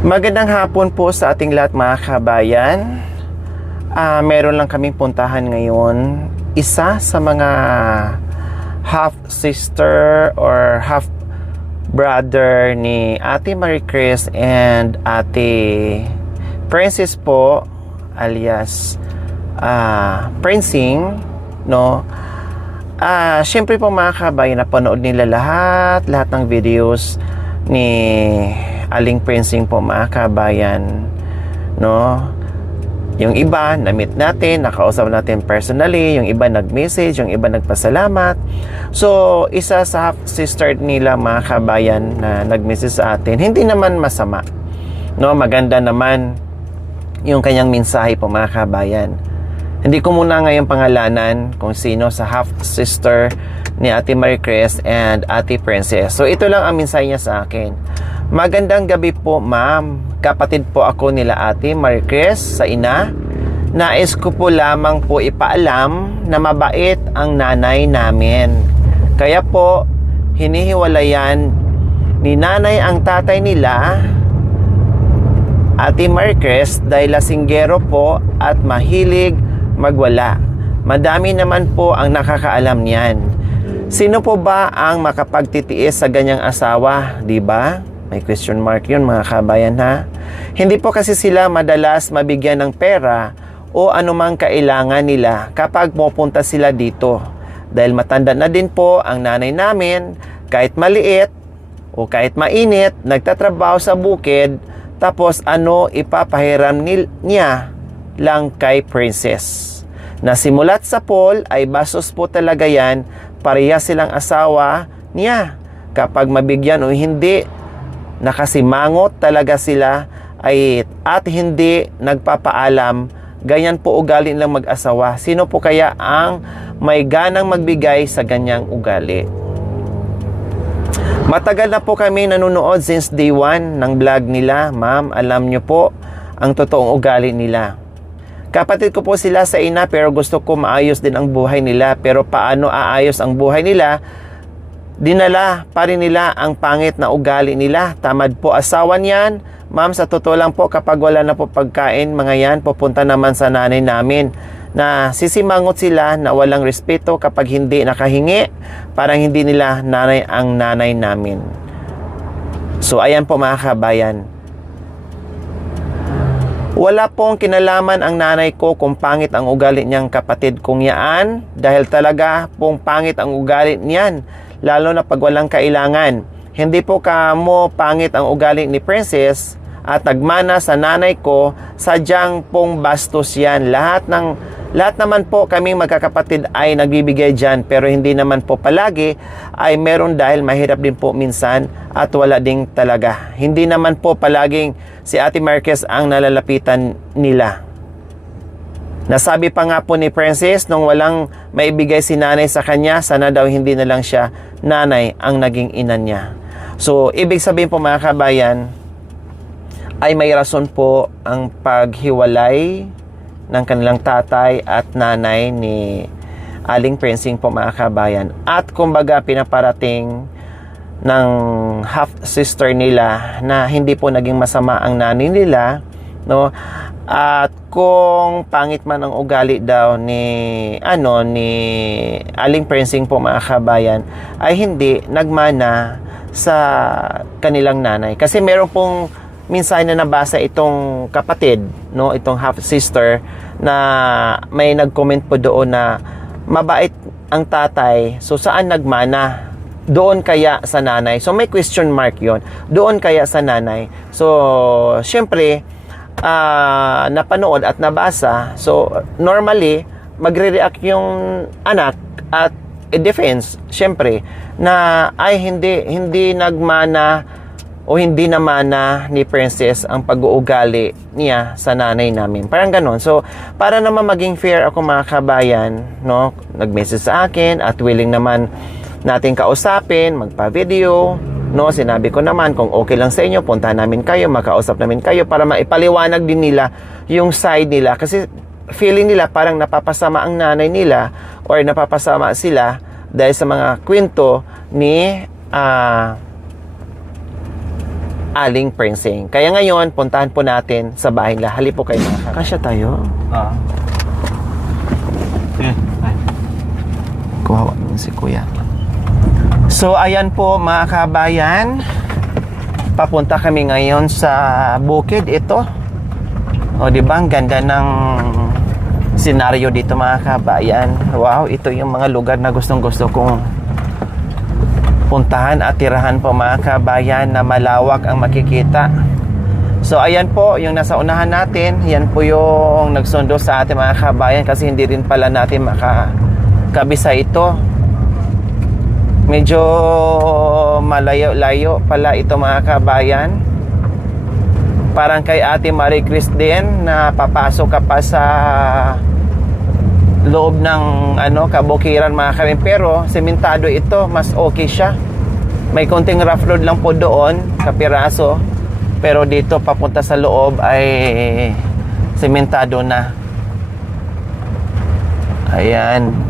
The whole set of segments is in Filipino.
Magandang hapon po sa ating lahat mga kabayan. Meron lang kaming puntahan ngayon. Isa sa mga half-sister or half-brother ni Ate Marie Chris and Ate Princess po, alias Princing, no? Siyempre po mga kabayan, napanood nila lahat ng videos ni Aling Princing po mga kabayan, no? Yung iba na-meet natin, nakausap natin personally, yung iba nag-message, yung iba nagpasalamat. So isa sa half-sister nila mga kabayan na nag-message sa atin, hindi naman masama, no? Maganda naman yung kanyang mensahe po mga kabayan. Hindi ko muna ngayon pangalanan kung sino sa half-sister ni Ate Marie Chris and Ate Princess. So ito lang ang mensahe niya sa akin. Magandang gabi po ma'am. Kapatid po ako nila Ate Marie Chris sa ina. Nais ko po lamang po ipaalam na mabait ang nanay namin. Kaya po hinihiwalayan ni nanay ang tatay nila, Ate Marie Chris, dahil lasinggero po at mahilig magwala. Madami naman po ang nakakaalam niyan. Sino po ba ang makapagtitiis sa ganyang asawa, di ba? May question mark yun mga kabayan ha. Hindi po kasi sila madalas mabigyan ng pera o anumang kailangan nila kapag pupunta sila dito. Dahil matanda na din po ang nanay namin, kahit maliit o kahit mainit, nagtatrabaho sa bukid, tapos ano ipapahiram niya lang kay Princess. Nasimulat sa Paul ay bastos po talaga yan, pareha silang asawa niya. Kapag mabigyan o hindi, nakasimangot talaga sila at hindi nagpapaalam. Ganyan po ugali nilang mag-asawa. Sino po kaya ang may ganang magbigay sa ganyang ugali? Matagal na po kami nanonood since day 1 ng vlog nila. Ma'am, alam nyo po ang totoong ugali nila. Kapatid ko po sila sa ina pero gusto ko maayos din ang buhay nila. Pero paano aayos ang buhay nila? Dinala pa rin nila ang pangit na ugali nila. Tamad po asawa niyan. Ma'am, sa totoo lang po, kapag wala na po pagkain, mga yan, pupunta naman sa nanay namin. Na sisimangot sila na walang respeto kapag hindi nakahingi. Parang hindi nila nanay ang nanay namin. So, ayan po mga kabayan. Wala pong kinalaman ang nanay ko kung pangit ang ugali niyang kapatid kong yaan. Dahil talaga pong pangit ang ugali niyan. Lalo na pag walang kailangan. Hindi po kamo pangit ang ugali ni Princess at nagmana sa nanay ko, sadyang pong bastos yan. Lahat naman po kaming magkakapatid ay nagbibigay dyan, pero hindi naman po palagi ay meron dahil mahirap din po minsan at wala ding talaga. Hindi naman po palaging si Ate Marquez ang nalalapitan nila. Nasabi pa nga po ni Princess nung walang maibigay si nanay sa kanya, sana daw hindi na lang siya nanay ang naging ina niya. So, ibig sabihin po mga kabayan, ay may rason po ang paghiwalay ng kanilang tatay at nanay ni Aling Princing po mga kabayan. At kumbaga pinaparating ng half-sister nila na hindi po naging masama ang nanay nila, no? At kung pangit man ang ugali daw ni Aling Princing po mga kabayan, ay hindi nagmana sa kanilang nanay. Kasi meron pong minsan na nabasa itong kapatid, no, itong half-sister, na may nag-comment po doon na mabait ang tatay, so saan nagmana? Doon kaya sa nanay? So may question mark yon. Doon kaya sa nanay? So syempre napanood at nabasa, so normally magre-react yung anak at defense syempre na ay hindi nagmana o hindi namana ni Princess ang pag-uugali niya sa nanay namin. Parang ganon. So para naman maging fair ako mga kabayan, no, nag-message sa akin at willing naman natin kausapin, magpa-video, no, sinabi ko naman kung okay lang sa inyo, punta namin kayo, makausap namin kayo para maipaliwanag din nila yung side nila. Kasi feeling nila parang napapasama ang nanay nila or napapasama sila dahil sa mga kwento ni Aling Prinsing. Kaya ngayon, puntahan po natin sa bahay nila. Hali po kayo mga kasya tayo. Kuhawa naman si kuya. So, ayan po mga kabayan. Papunta kami ngayon sa bukid ito. O, diba? Ang ganda ng senaryo dito mga kabayan. Wow, ito yung mga lugar na gustong-gusto kong puntahan at tirahan po mga kabayan na malawak ang makikita. So ayan po yung nasa unahan natin. Yan po yung nagsundo sa ating mga kabayan kasi hindi rin pala natin makakabisa ito. Medyo malayo-layo pala ito mga kabayan. Parang kay Ate Marie Chris din na papasok ka pa sa loob ng kabukiran mga kabayan, pero sementado ito, mas okay siya. May konting rough road lang po doon kapiraso, pero dito papunta sa loob ay sementado na. Ayan.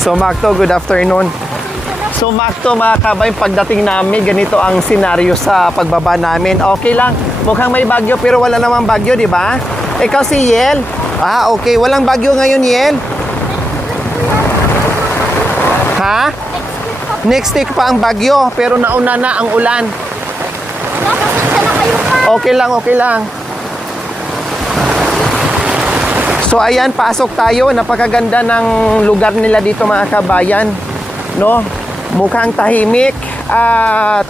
So Macto, good afternoon. So Macto, mga kabayan, pagdating namin, ganito ang senaryo sa pagbaba namin. Okay lang, mukhang may bagyo pero wala namang bagyo, di ba? Ikaw si Yel? Ah, okay. Walang bagyo ngayon, Yel? Ha? Next week pa ang bagyo, pero nauna na ang ulan. Okay lang, okay lang. So ayan, pasok tayo. Napakaganda ng lugar nila dito mga kabayan, no? Mukhang tahimik at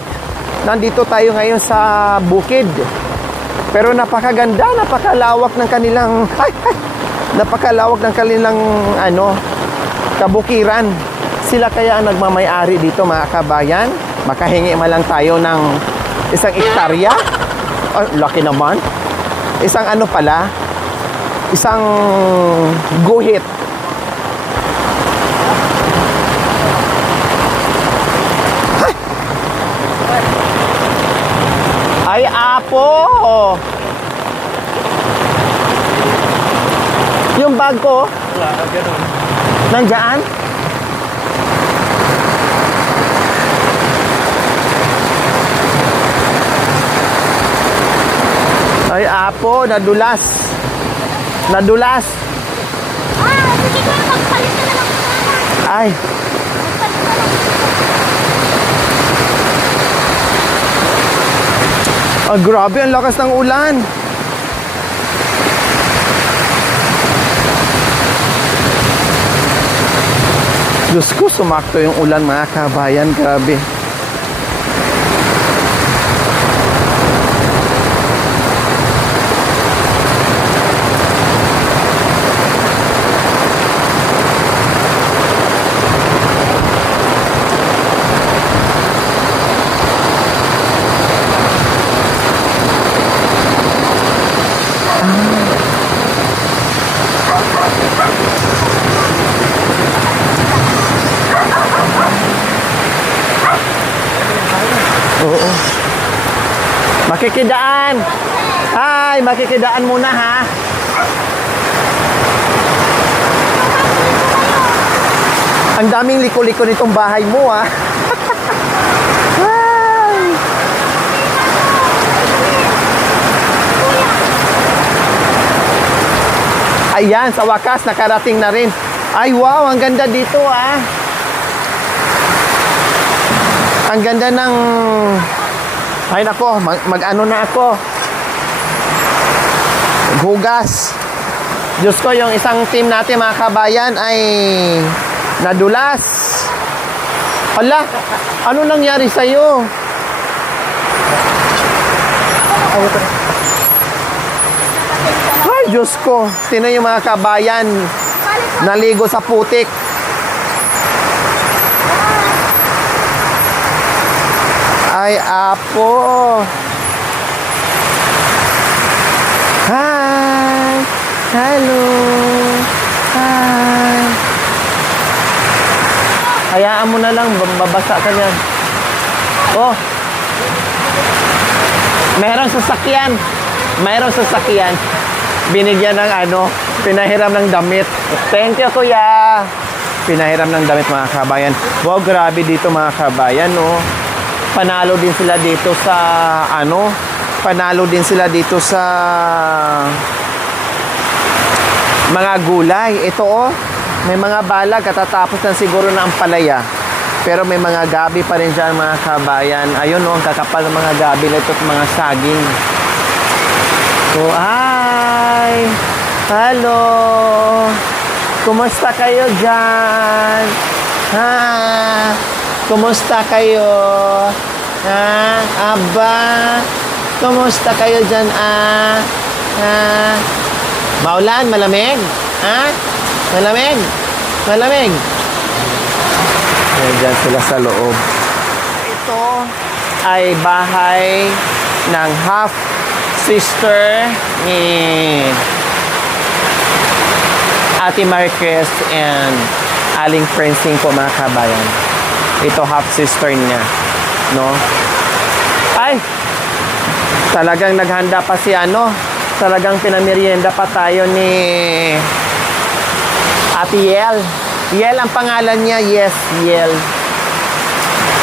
nandito tayo ngayon sa bukid. Pero napakaganda, napakalawak ng kanilang napakalawak ng kanilang kabukiran. Sila kaya ang nagmamay-ari dito mga kabayan. Makahingi man lang tayo ng isang hektarya. Oh, laki naman. Isang isang guhit. Ay, apo! Yung bag ko? Nandiyan? Ay, apo, nadulas. Nadulas. Sige ko, magpalit na lang sana. Ay. Ah, grabe, ang lakas ng ulan. Diyos ko, sumakto yung ulan mga kabayan. Grabe. Oo. Makikidaan. Hi, makikidaan muna ha. Ang daming liko-liko nitong bahay mo ha. Hi. Ayan, sa wakas nakarating na rin. Ay wow, ang ganda dito ah. Ang ganda ng... Ay nako, mag-ano na ako. Hugas. Diyos ko, yung isang team natin mga kabayan ay nadulas. Hala, ano nangyari sa'yo? Ay, Diyos ko. Tingnan yung mga kabayan. Balik po. Naligo sa putik. Ay, apo. Hi. Hello. Hi. Hayaan mo na lang, babasa ka niyan. Oh. Mayroong sasakyan. Mayroong sasakyan. Binigyan ng ano, pinahiram ng damit. Thank you, kuya. Pinahiram ng damit, mga kabayan. Wow, grabe dito, mga kabayan, no. Panalo din sila dito sa ano, panalo din sila dito sa mga gulay. Ito, oh, may mga balag, katatapos na siguro na ang palaya. Pero may mga gabi pa rin dyan, mga kabayan. Ayun, oh, ang kakapal ng mga gabi na ito at mga saging. So, hi! Hello! Kumusta kayo dyan? Ha? Kumusta kayo? Ha? Aba? Kumusta kayo dyan, ah? Ha? Maulan? Malamig? Ha? Malamig? Malamig? Diyan sila sa loob. Ito ay bahay ng half sister ni Ate Marquez and Aling Francine po, mga kabayan. Ito half sister niya, no? Ay! Talagang naghanda pa si ano, talagang pinamerienda pa tayo ni Ate Yel. Yel ang pangalan niya, yes, Yel.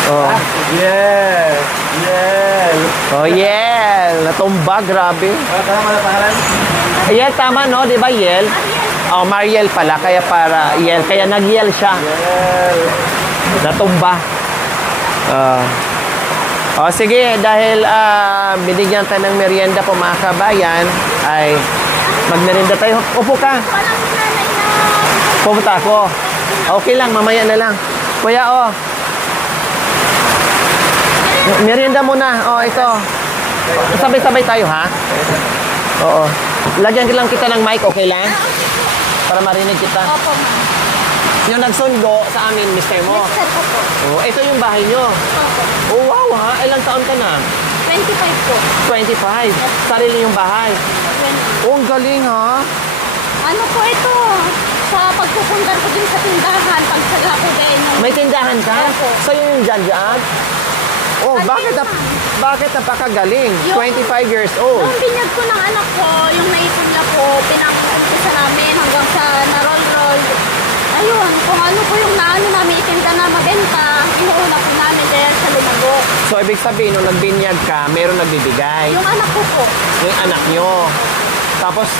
Oh. Yes! Yes! Oh, Yel. Natumba, grabe. Tama na pangalan? Yel, tama, no? Di ba, Yel? Oh, Mariel pala, kaya para Yel. Kaya nag-Yel siya. Yes! Natumba. Oh, sige, dahil binigyan tayo ng merienda po, mga kabayan, ay magmerienda tayo. Upo ka. Walang nanay na. Pumunta ako. Okay lang, mamaya na lang. Kuya, oh. Merienda muna. Oh, ito. Sabay-sabay tayo, ha? Oo. Lagyan lang kita ng mic, okay lang? Para marinig kita. Opo, ma'am. Yung nagsundo sa amin, mister mo. Mister ko po. Oh, ito yung bahay nyo. Opo. Oh, wow, ha? Ilang taon ka na? 25 po. 25. Sarili yung bahay. 20. Oh, ang galing, ha? Ano po ito? Sa pagpupundar ko din sa tindahan, pagsaga ko din yung... May tindahan ka? Opo. Sa'yo yung dyan? Oh, Ano bakit yun, bakit napakagaling? Yung- 25 years old. Yung binyag ko ng anak ko, yung naipon niya po, pinang-umpisa namin hanggang sa na-roll-roll. Ayun, kung ano po yung naano namin, itinda na mabenta, inuuna po namin dahil sa lumago. So, ibig sabihin, nung nagbinyag ka, meron nagbibigay. Yung anak ko po, Yung anak nyo. Tapos,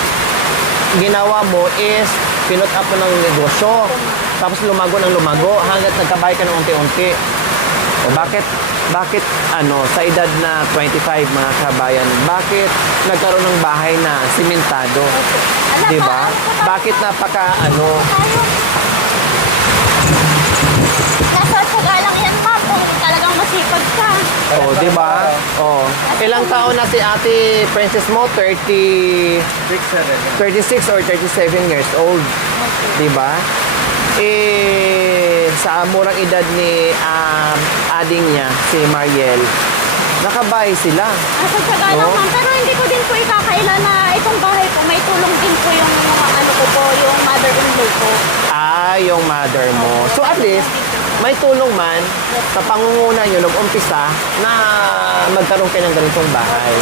ginawa mo is, pinut up mo ng negosyo. Tapos, lumago ng lumago hanggat nagkabay ka ng unti-unti. O bakit sa edad na 25, mga kabayan, bakit nagkaroon ng bahay na simentado? anak Di ko, ba? ano po tayo? Bakit Tayo. Nasa tsaga lang yan, ma, kung talagang masipag ka. Oh, di ba? Oh. Ilang taon na si Ate Princess mo? 36 or 37 years old. Di ba? Sa murang edad ni ading niya, si Mariel, nakabahay sila. Nasa tsaga lang, No? ma'am. Pero hindi ko din po ikakaila na itong bahay po, may tulong din po yung ano ko po, yung mother-in-law ko. Yung mother mo. So at least, may tulong man sa pangunguna nyo nag-umpisa na magkaroon kayo ng ganitong bahay.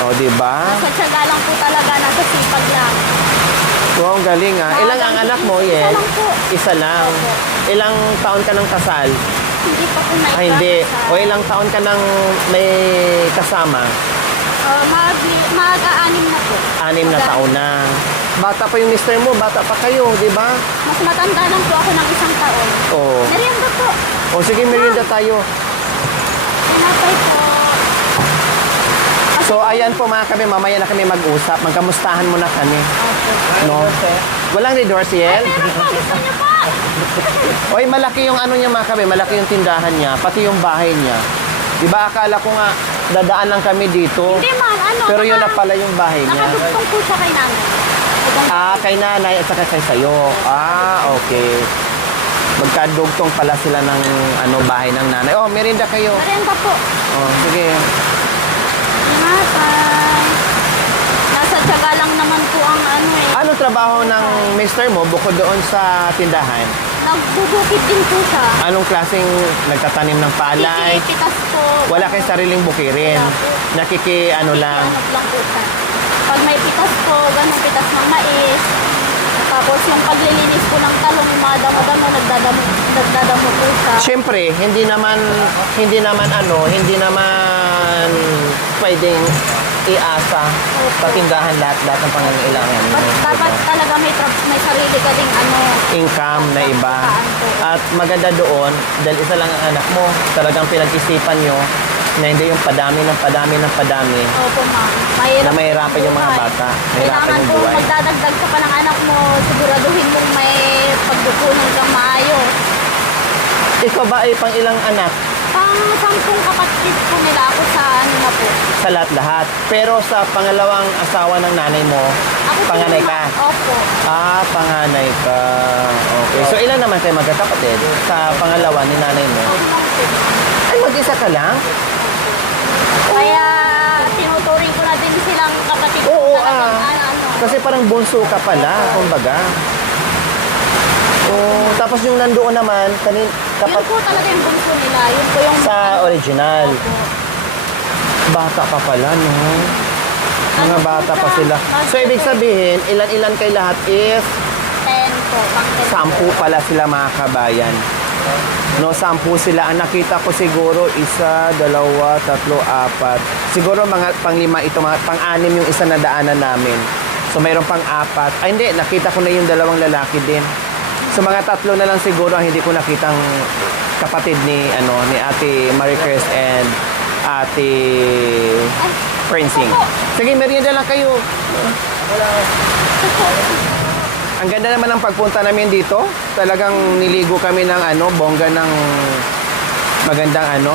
O, di ba? Nasa tsaga lang po talaga, nasa sipag lang. Wow, ang galing ah. Ilang ang anak mo, Isa Yel? lang po. Isa lang. Opo. Ilang taon ka ng kasal? Hindi pa po Ay, hindi. O ilang taon ka ng may kasama? Mag-aanim na po. 6 na taon na. Bata pa yung mister mo, bata pa kayo, di ba? Mas matanda lang po ako ng 1 taon. Oo. Merienda po. O sige, merienda tayo. Tinapay po. So, ayan po mga kami, mamaya na kami mag-usap. Magkamustahan muna kami. No? Walang divorce, Yel? Meron po, gusto niyo po. Oy, malaki yung ano niya, mga kami, malaki yung tindahan niya, pati yung bahay niya. Di ba, akala ko nga, dadaan lang kami dito. Hindi man, ano, Pero yun na pala yung bahay niya. nakadugtong po siya kay nanay. Kay nanay at saka kay sayo. Okay. Magkadugtong pala sila ng bahay ng nanay. Oh, merienda kayo. Merienda po. Oh, sige. Matay. Nasa tiyaga lang naman po ang ano eh. Anong trabaho ng mister mo bukod doon sa tindahan? Nagbubukid din po siya. Anong klaseng nagtatanim ng palay? Pikas po. Wala kayong sariling bukirin. Wala po. Ano lang. Ano lang po siya. Pag may pitas po, ganun pitas ng mais. Tapos yung paglilinis po ng talong, yung mga damo-damo, nagdadamo po siya. Siyempre, hindi naman pwedeng iasa sa tindahan lahat ng pangangailangan. Dapat talaga may sarili ka ding ano. Income na iba. Saan po. At maganda doon, dahil isa lang ang anak mo, talagang pinag-isipan nyo na hindi yung padami. Opo, ma'am. Na mahirapan yung mga bata. Mahirapan Kailangan yung po buhay. magdadagdag ka pa ng anak mo, siguraduhin mong may pagdukunan kang maayos. Ikaw ba ay pang ilang anak? Pang 10 kapatid po nila ako sa ano na po. Sa lahat-lahat. Pero sa pangalawang asawa ng nanay mo, Ako po panganay naman. ka? Opo. Panganay ka. Okay. So ilan naman kayo magkakapatid sa pangalawa ni nanay mo? Ako lang po. Ay, mag-isa ka lang? Kaya tinuturing ko na din silang kapatid ko. Oo, Talagang ano. Kasi parang bunso ka pala, kumbaga. Oh, tapos yung nandoon naman, Yun po talaga yung bunso nila. Yun po yung sa original. Opo. Bata pa pala, no? Mga Ano po bata pa siya? sila. Basta So, ibig po. sabihin, ilan-ilan kay lahat is 10 po. Pang 10 10 pala sila mga kabayan. No, 10 sila. Ang nakita ko siguro, 1, 2, 3, 4. Siguro mga pang-5 ito, mga pang-6 yung isa na daanan namin. So, mayroon pang-4. Ay, hindi. Nakita ko na yung 2 lalaki din. So, mga 3 na lang siguro ang hindi ko nakitang kapatid ni Ate Marie Chris and Ate Francine. Sige, merienda lang kayo. Ang ganda naman ng pagpunta namin dito. Talagang niligo kami ng bongga ng magandang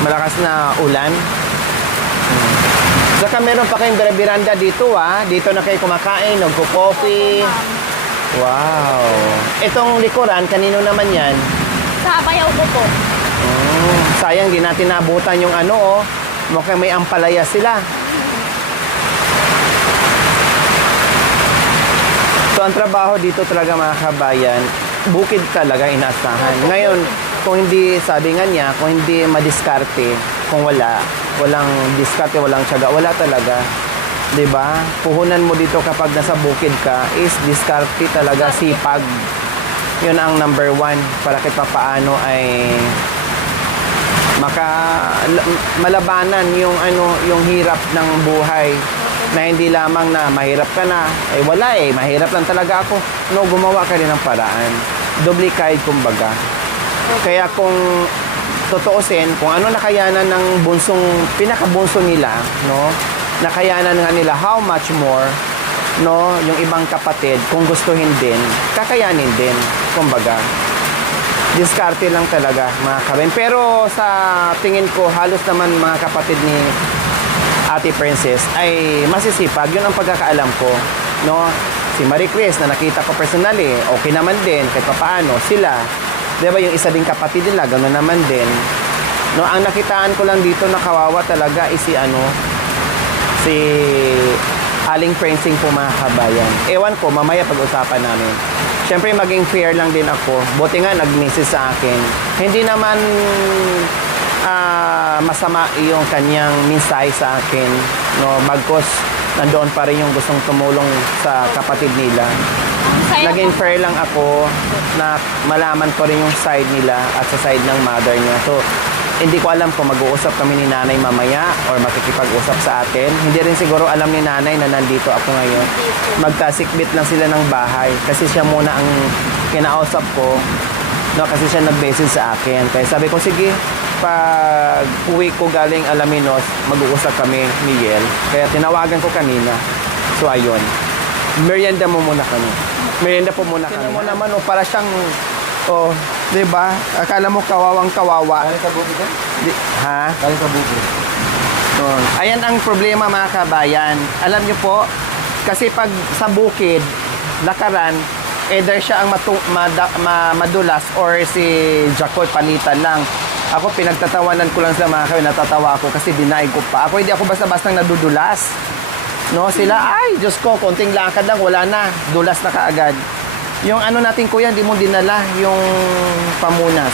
malakas na ulan. Saka meron pa kayong beranda dito Dito na kayo kumakain, nagko-coffee. Wow. Itong likuran, kanino naman yan? Sa bayaw ko po. Sayang, di natin nabutan yung mukhang may ampalaya sila. So, ang trabaho dito talaga mga kabayan, bukid talaga inaasahan. Ngayon, kung hindi, sabi nga niya, kung hindi madiskarte, kung walang diskarte, walang tiyaga, wala talaga. 'Di ba? Puhunan mo dito kapag nasa bukid ka is diskarte talaga, sipag. 'Yun ang number 1 para kahit papaano ay malabanan yung yung hirap ng buhay, na hindi lamang na mahirap ka na, wala mahirap lang talaga ako. No, gumawa ka rin ng paraan. Doble kahit kumbaga. Kaya kung totoosin, kung ano nakayanan ng pinakabunso nila, no? Nakayanan nga nila, how much more, no? Yung ibang kapatid, kung gustuhin din, kakayanin din, kumbaga. Diskarte lang talaga, mga kabin. Pero sa tingin ko, halos naman mga kapatid ni Ate Princess ay masisipag. Yun ang pagkakaalam ko, no? Si Marie Chris na nakita ko personally, okay naman din kahit papaano sila. 'Di ba yung isa ding kapatid nila, gano'n naman din. No, ang nakitaan ko lang dito na kawawa talaga is si Aling Prancing po mga kabayan. Ewan ko, mamaya pag-usapan namin. Siyempre maging fair lang din ako. Buti nga nag-message sa akin. Hindi naman masama yung kanyang mensahe sa akin, no, bagkos nandoon pa rin yung gustong tumulong sa kapatid nila. Naging fair lang ako na malaman ko rin yung side nila at sa side ng mother niya. So, hindi ko alam kung mag-uusap kami ni nanay mamaya or makikipag-usap sa atin. Hindi rin siguro alam ni nanay na nandito ako ngayon. Magkasikbit lang sila ng bahay kasi siya muna ang kinausap ko, no, kasi siya nag-message sa akin. Kaya sabi ko, sige, pag uwi ko galing Alaminos, mag-uusap kami ni Yel. Kaya tinawagan ko kanina. So, ayun. Merienda mo muna kami. Merienda po muna kami. Tingnan mo naman, para siyang, di ba? Akala mo kawawang kawawa. Galing sa bukid yan? Ha? Galing sa bukid. Yun. Ayan ang problema mga kabayan. Alam nyo po, kasi pag sa bukid, lakaran, either siya ang madulas or si Jacoy palitan lang. Ako, pinagtatawanan ko lang sa mga kabayan, natatawa ako kasi dinaig ko pa. Ako, hindi ako basta-basta nadudulas. No, sila, ay, Diyos ko, konting lakad lang, wala na, dulas na kaagad. Yung ano natin kuya, hindi mo dinala yung pamunas.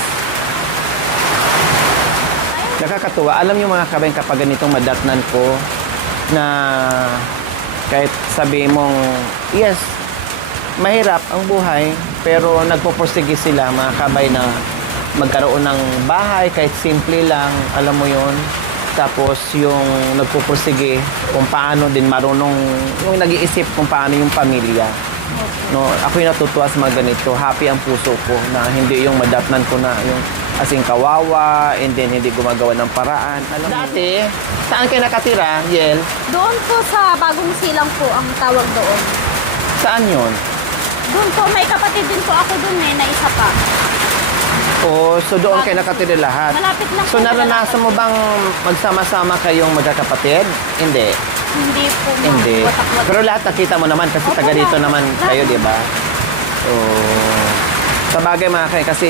Nakakatuwa. Alam niyo mga kabayan, kapag ganitong madatnan ko na kahit sabi mong, yes, mahirap ang buhay, pero nagpupursige sila mga kabayan na magkaroon ng bahay, kahit simple lang, alam mo yon. Tapos yung nagpupursige kung paano din marunong, yung nag-iisip kung paano yung pamilya. No, ako'y natutuwa sa mga ganito. Happy ang puso ko na hindi yung madatnan ko na yung asing kawawa and then hindi gumagawa ng paraan. Alam mo, dati, saan kayo nakatira, Yel? Doon po sa Bagong Silang po ang tawag doon. Saan yun? Doon po, may kapatid din po ako doon na isa pa. O, so doon kayo nakatira lahat. Malapit lang So po, naranasan mo bang magsama-sama kayong magkakapatid? Hindi. Hindi po, ma'am. Hindi. Watak-watak. Pero lahat nakita mo naman kasi Opo, taga dito ma'am. naman kayo, di ba? So, sa bagay mga kayo, kasi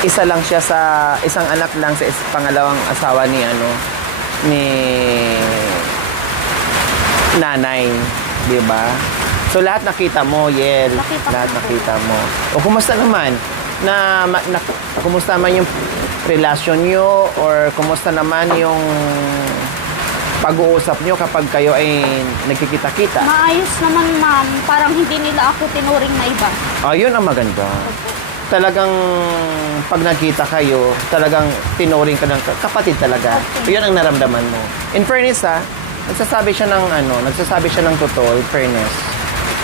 isa lang siya sa, isang anak lang sa pangalawang asawa ni, ni nanay, di ba? So, lahat nakita mo, Yel. Nakita ko Lahat po. nakita mo. O, kumusta naman? Kumusta naman yung relasyon nyo or kumusta naman yung pag-uusap nyo kapag kayo ay nagkikita-kita? Maayos naman, ma'am. Parang hindi nila ako tinuring na iba. Yun ang maganda. Talagang pag nagkita kayo, talagang tinuring ka ng kapatid talaga. Okay. Yun ang naramdaman mo. In fairness nagsasabi siya ng totoo, in fairness.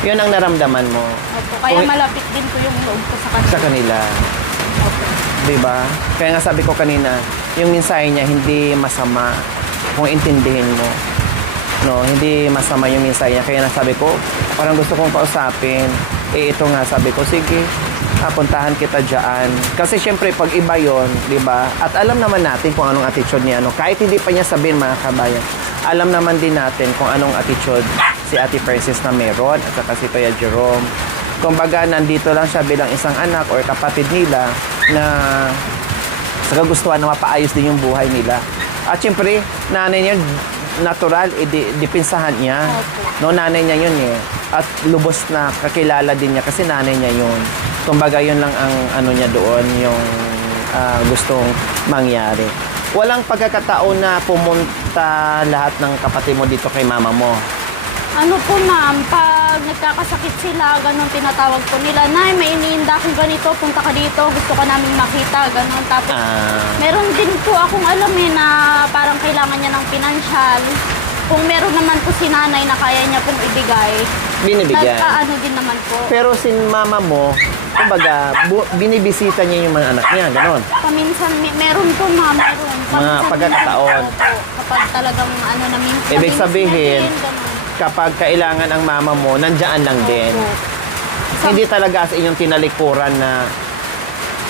Yun ang naramdaman mo Opo. Kaya Kung- malapit din po yung loob ko sa kanila. sa kanila. Opo. 'Di ba? Kaya nga sabi ko kanina, yung mensahe niya hindi masama kung intindihin mo. No, hindi masama yung mensahe niya. Kaya nasabi ko, parang gusto kong kausapin. Ito nga, sabi ko, sige, puntahan kita dyan. Kasi syempre, pag iba yun, 'di ba? At alam naman natin kung anong attitude niya. Kahit hindi pa niya sabihin, mga kabayan, alam naman din natin kung anong attitude si Ate Princess na meron at saka si Kuya Jerome. Kumbaga, nandito lang siya bilang isang anak or kapatid nila na sa kagustuhan na mapaayos din yung buhay nila. At syempre, nanay niya, natural, dipinsahan niya. No, nanay niya yun eh. At lubos na kakilala din niya kasi nanay niya yun. Kumbaga, yun lang ang niya doon, yung gustong mangyari. Walang pagkakataon na pumunta lahat ng kapatid mo dito kay mama mo. Ano po, ma'am, pag nagkakasakit sila, ganun tinatawag po nila, Nay, may iniinda akong ganito, punta ka dito, gusto ka namin makita, ganun. Tapos, meron din po akong alam na parang kailangan niya ng pinansyal. Kung meron naman po si nanay na kaya niya pong ibigay, Binibigyan. nagkaano din naman po. Pero si mama mo, kumbaga, binibisita niya yung mga anak niya, gano'n. Paminsan, meron po, ma'am, meron. Mga Paminsan pagkakataon. Opo, kapag talagang namin. Ibig sabihin, ganun. kapag kailangan ang mama mo, nandiyan lang din. Opo. Hindi talaga sa inyong tinalikuran na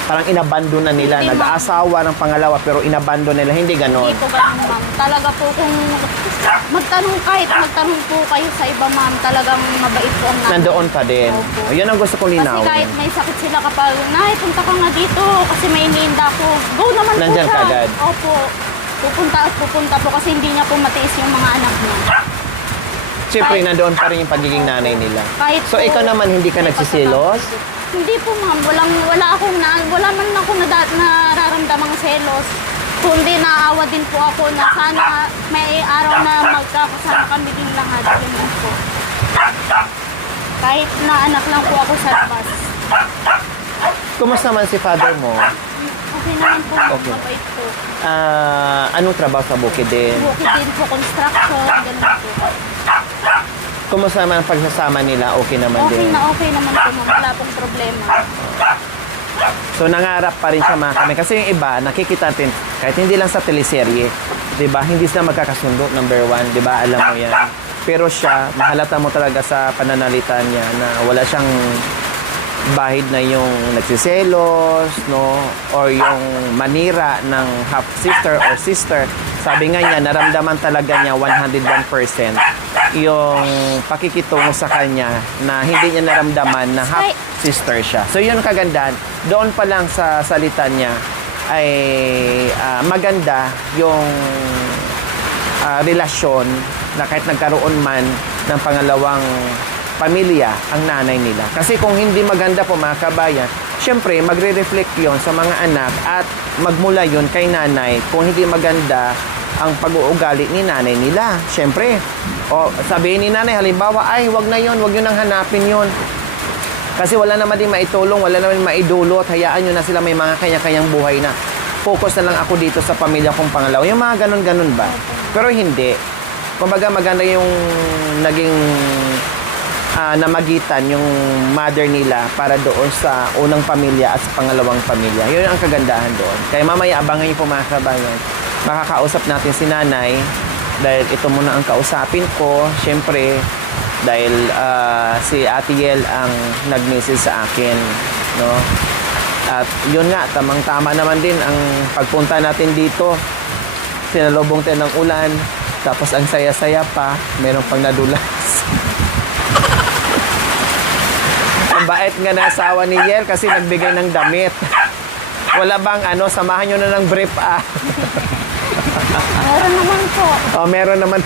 parang inabandon na nila. Hindi, ma'am. Nag-aasawa ng pangalawa pero inabandon nila. Hindi ganon. Hindi po ganun, ma'am. Talaga po kung kahit magtanong po kayo sa iba, ma'am, talagang mabait po ang nanay. Nandoon pa din. Opo. Yun ang gusto kong Kasi linawin. kahit may sakit sila kapag, Nay, punta ka nga dito kasi may iniinda ko. Go naman Nandyan po siya. ka agad. Opo. Pupunta at pupunta po kasi hindi niya po matiis yung mga anak niya. Siyempre, nandoon pa rin yung pagiging nanay nila. Kahit So, ikaw naman, hindi ka may nagsisilos? pagkakataon. Hindi po, ma'am. Wala man ako nararamdamang selos. Kundi naawa din po ako na sana may araw na magkakasama kami din lahat. Ganun po. Kahit na anak lang po ako sa labas. Kumusta man si father mo? Okay naman po, Okay. mabait po. Anong trabaho sa bukid din? Bukid din po, construction, ganun po. Kumusta naman ang pagsasama nila? Okay naman din. Okay naman po, ma'am. Wala pong problema. So nangarap pa rin siya mga kami. Kasi yung iba, nakikita natin, kahit hindi lang sa teleserye, di ba? Hindi sila magkakasundo, number one, di ba? Alam mo yan. Pero siya, mahalata mo talaga sa pananalita niya na wala siyang bahid na yung nagsiselos, no? Or yung manira ng half-sister or sister Sabi nga niya, naramdaman talaga niya 101% yung pakikitungo sa kanya na hindi niya naramdaman na half sister siya. So yun ang kagandahan. Doon pa lang sa salita niya ay maganda yung relasyon na kahit nagkaroon man ng pangalawang pamilya ang nanay nila. Kasi kung hindi maganda po mga kabayan, syempre magre-reflect yon sa mga anak at magmula yon kay nanay kung hindi maganda ang pag-uugali ni nanay nila. Syempre, o sabihin ni nanay, halimbawa, ay wag na yon, wag yun ang hanapin yon. Kasi wala naman din maitulong, wala naman maidulot, hayaan nyo na sila may mga kanya-kanyang buhay na. Focus na lang ako dito sa pamilya kong pangalawa. Yung mga ganun-ganun ba? Pero hindi. Kumbaga maganda yung naging namagitan yung mother nila para doon sa unang pamilya at sa pangalawang pamilya. Yun ang kagandahan doon. Kaya mamaya abangan niyo po mga kabayan. Makakausap natin si nanay dahil ito muna ang kausapin ko. Siyempre, dahil si Ate Yel ang nag-message sa akin. No? At yun nga, tamang-tama naman din ang pagpunta natin dito. Sinalubong tayo ng ulan. Tapos ang saya-saya pa, meron pang nadulas. Ang bait nga na asawa ni Yel kasi nagbigay ng damit. Wala bang samahan nyo na ng brief Meron naman po. Oh, meron naman.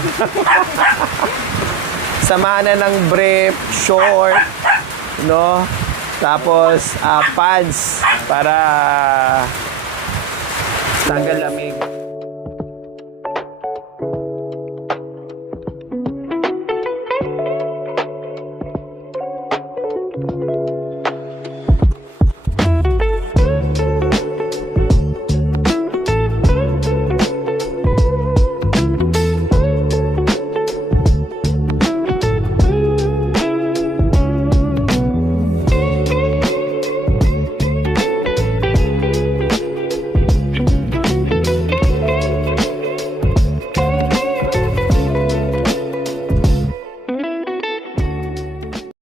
Samahan na ng brief, short, no? Tapos pads para tanggal lamig.